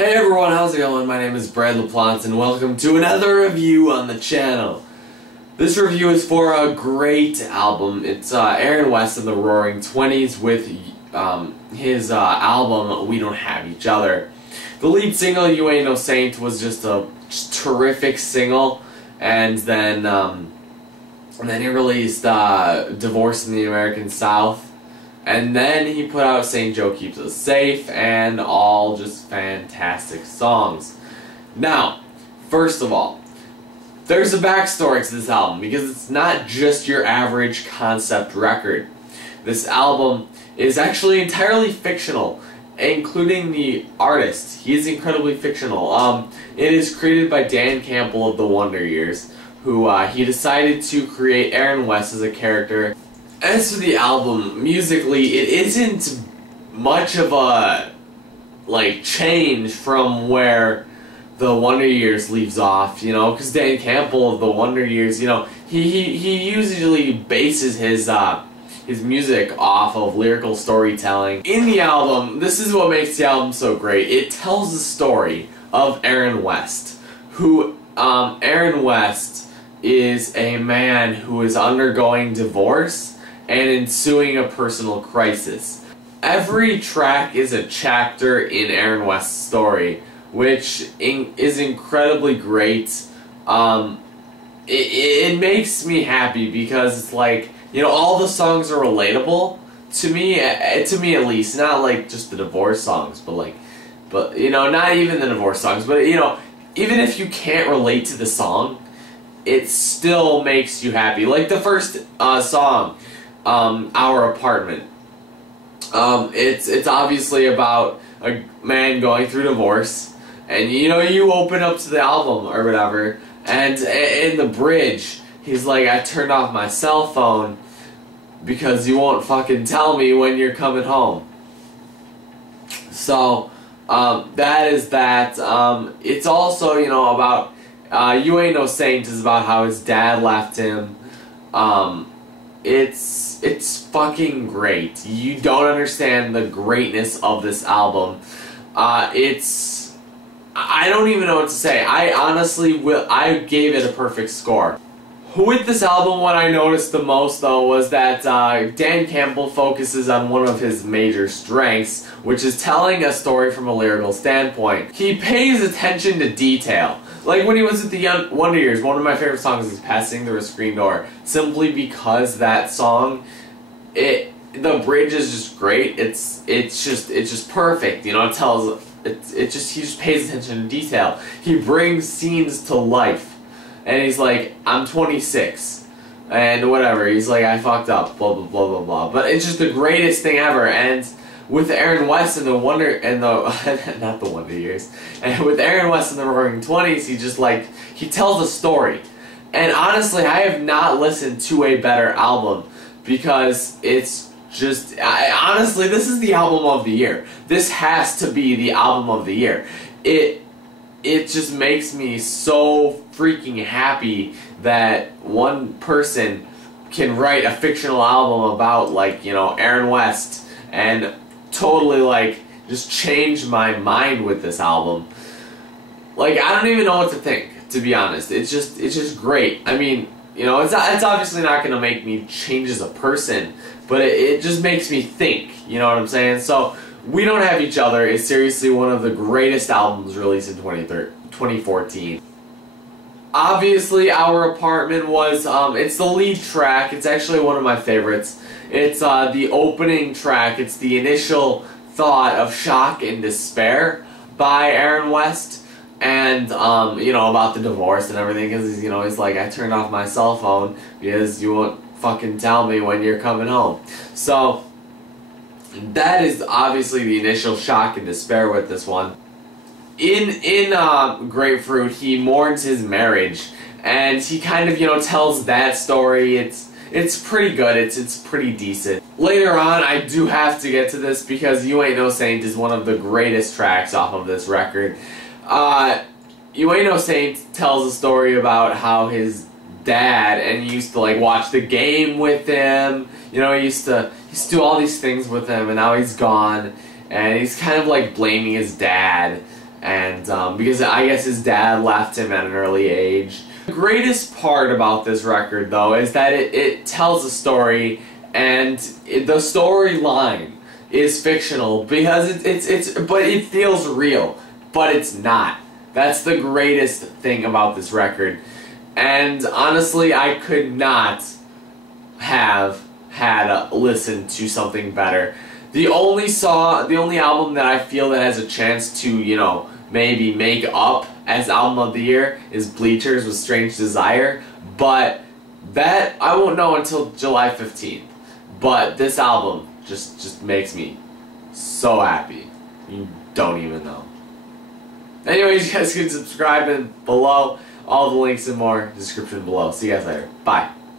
Hey everyone, how's it going? My name is Brad LaPlante and welcome to another review on the channel. This review is for a great album. It's Aaron West and the Roaring Twenties with his album We Don't Have Each Other. The lead single, You Ain't No Saint, was just a terrific single, and then he released Divorce in the American South. And then he put out St. Joe Keeps Us Safe, and all just fantastic songs. Now, first of all, there's a backstory to this album, because it's not just your average concept record. This album is actually entirely fictional, including the artist. He is incredibly fictional. It is created by Dan Campbell of the Wonder Years, who he decided to create Aaron West as a character. As for the album, musically, it isn't much of a, change from where the Wonder Years leaves off, because Dan Campbell of the Wonder Years, he usually bases his music off of lyrical storytelling. In the album, this is what makes the album so great. It tells the story of Aaron West, who, Aaron West is a man who is undergoing divorce and ensuing a personal crisis. Every track is a chapter in Aaron West's story, which is incredibly great. It makes me happy because it's all the songs are relatable to me at least. Not just the divorce songs, but not even the divorce songs, but even if you can't relate to the song, it still makes you happy. Like the first song, Our Apartment. It's obviously about a man going through divorce, and you open up to the album or whatever, and in the bridge he's like, I turned off my cell phone because you won't fucking tell me when you're coming home. So that is that. It's also about You Ain't No Saint is about how his dad left him. It's fucking great. You don't understand the greatness of this album. I don't even know what to say. I gave it a perfect score. With this album, what I noticed the most, though, was that Dan Campbell focuses on one of his major strengths, which is telling a story from a lyrical standpoint. He pays attention to detail. Like when he was at the Wonder Years, one of my favorite songs is Passing Through a Screen Door, simply because that song, the bridge is just great. It's just perfect. He just pays attention to detail. He brings scenes to life, and he's like, I'm 26, and whatever. He's like, I fucked up, blah blah blah blah blah. But it's just the greatest thing ever. And with Aaron West and not the Wonder Years, and with Aaron West and the Roaring Twenties, he tells a story. And honestly, I have not listened to a better album, because it's just, honestly, this is the album of the year. This has to be the album of the year. It just makes me so freaking happy that one person can write a fictional album about Aaron West and totally just change my mind with this album. I don't even know what to think, to be honest. It's just great. I mean, it's obviously not gonna make me change as a person, but it just makes me think, you know what I'm saying? So We Don't Have Each Other is seriously one of the greatest albums released in 2014. Obviously, Our Apartment was, it's the lead track. It's actually one of my favorites. It's the opening track. It's the initial thought of shock and despair by Aaron West, and about the divorce and everything, because he's like, I turned off my cell phone because you won't fucking tell me when you're coming home. So that is obviously the initial shock and despair with this one. In Grapefruit, he mourns his marriage, and he kind of tells that story. It's pretty good. It's pretty decent. Later on, I do have to get to this, because You Ain't No Saint is one of the greatest tracks off of this record. You Ain't No Saint tells a story about how his dad, and he used to watch the game with him. He used to do all these things with him, and now he's gone, and he's kind of blaming his dad, and because I guess his dad left him at an early age. The greatest part about this record, though, is that it tells a story, and the storyline is fictional because but it feels real, but it's not. That's the greatest thing about this record, and honestly, I could not have had listened to something better. The only album that I feel that has a chance to, you know, maybe make up as album of the year is Bleachers with Strange Desire, but that I won't know until July 15th. But this album just makes me so happy. You don't even know. Anyways, you guys can subscribe and below. All the links and more description below. See you guys later. Bye.